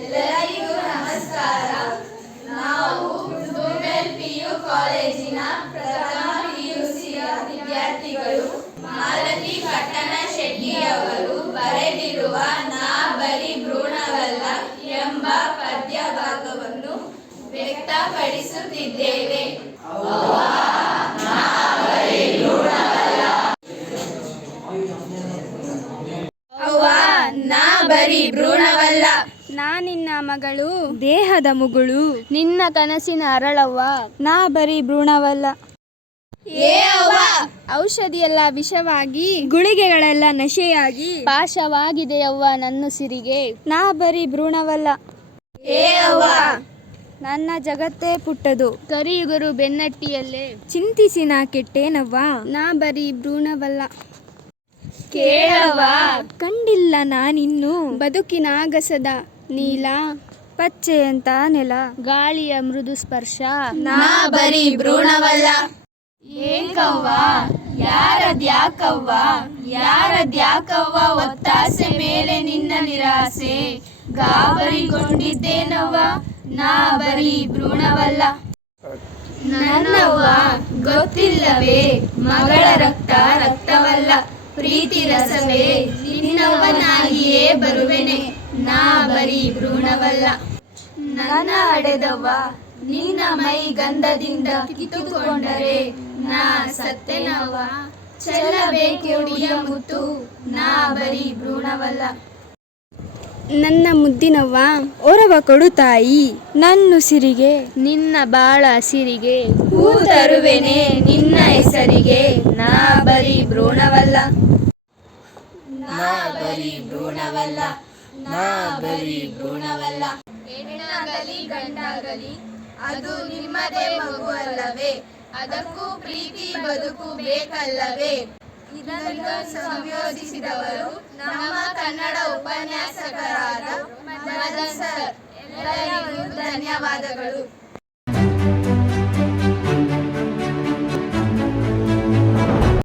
ಎಲ್ಲರಿಗೂ ನಮಸ್ಕಾರ. ನಾವು ಡುಮೆಲ್ ಪಿಯು ಕಾಲೇಜಿನ ಪ್ರಥಮ ಪಿಯುಸಿಯ ವಿದ್ಯಾರ್ಥಿಗಳು ಮಾಲತಿ ಪಟ್ಟಣ ಶೆಟ್ಟಿಯವರು ಬರೆದಿರುವ ನಾ ಬರಿ ಭ್ರೂಣವಲ್ಲ ಎಂಬ ಪದ್ಯ ಭಾಗವನ್ನು ವ್ಯಕ್ತಪಡಿಸುತ್ತಿದ್ದೇವೆ ನಾ ಬರಿ ಭ್ರೂಣವಲ್ಲ. ನಾ ನಿನ್ನ ಮಗಳು. ದೇಹದ ಮುಗುಳು. ನಿನ್ನ ಕನಸಿನ ಅರಳವ್ವ. ನಾ ಬರೀ ಭ್ರೂಣವಲ್ಲ. ಔಷಧಿಯೆಲ್ಲ ವಿಷವಾಗಿ. ಗುಳಿಗೆಗಳೆಲ್ಲ ನಶೆಯಾಗಿ. ಪಾಶವಾಗಿದೆಯವ್ವ ನನ್ನ ಸಿರಿಗೆ. ನಾ ಬರೀ ಭ್ರೂಣವಲ್ಲ. ನನ್ನ ಜಗತ್ತೇ ಪುಟ್ಟದು. ಕರಿಯುಗರು ಬೆನ್ನಟ್ಟಿಯಲ್ಲೇ. ಚಿಂತಿಸಿ ನಾ ಕೆಟ್ಟೇನವ್ವ. ನಾ ಬರೀ ಭ್ರೂಣವಲ್ಲ. ಕೇಳವ ಕಂಡಿಲ್ಲ ನಾನಿನ್ನು. ಬದುಕಿನ ಗಸದ ನೀಲ ಪಚ್ಚೆ ಅಂತ ನೆಲ. ಗಾಳಿಯ ಮೃದು ಸ್ಪರ್ಶ. ನಾ ಬರಿ ಭ್ರೂಣವಲ್ಲ. ಏಕವ್ವ ಯಾರದ್ಯಾಕವ್ವ ಯಾರದ್ಯಾಕವ್ವ ಒತ್ತಾಸೆ ಮೇಲೆ ನಿನ್ನ ನಿರಾಸೆ. ಗಾಬರಿಗೊಂಡಿದ್ದೇನವ್ವ? ನಾ ಬರಿ ಭ್ರೂಣವಲ್ಲ. ನನ್ನವ್ವ ಗೊತ್ತಿಲ್ಲವೇ? ಮಗಳ ರಕ್ತ ರಕ್ತವಲ್ಲ. ಪ್ರೀತಿ ರಸವೇ ನಿನ್ನವನಾಗಿಯೇ ಬರುವೆನೆ. ನಾ ಬರಿ ಭ್ರೂಣವಲ್ಲ. ನನ್ನ ಅಡೆದವ್ವ ನಿನ್ನ ಮೈ ಗಂಧದಿಂದ ಕಿತ್ತುಕೊಂಡರೆ ನಾ ಸತ್ತೆನವ್ವ. ಚೆಲ್ಲಬೇಕೆಡಿಯ ಮುತ್ತು ನಾ ಬರಿ ಭ್ರೂಣವಲ್ಲ. ನನ್ನ ಮುದ್ದಿನವ್ವ ಒರವ ಕೊಡು ತಾಯಿ. ನನ್ನುಸಿರಿಗೆ ನಿನ್ನ ಬಾಳ ಸಿರಿಗೆ ಹೂ ತರುವೆನೆ ನಿನ್ನ ಹೆಸರಿಗೆ. ನಾ ಬರಿ ಭ್ರೂಣವಲ್ಲ. ಬರಿ ಭ್ರೂಣವಲ್ಲ, ನಾ ಬರಿ ಭ್ರೂಣವಲ್ಲ. ಹೆಣ್ಣಾಗಲಿ, ಗಂಡಾಗಲಿ, ಅದು ನಿಮ್ಮದೇ ಮಗು ಅಲ್ಲವೇ ಅದಕ್ಕೂ ಪ್ರೀತಿ, ಬದುಕು ಬೇಕಲ್ಲವೇ. ಇದನ್ನು ಸಂಯೋಜಿಸಿದವರು ನಮ್ಮ ಕನ್ನಡ ಉಪನ್ಯಾಸಕರಾದ ಮದನ್ ಸರ್. ಎಲ್ಲರಿಗೂ ಧನ್ಯವಾದಗಳು.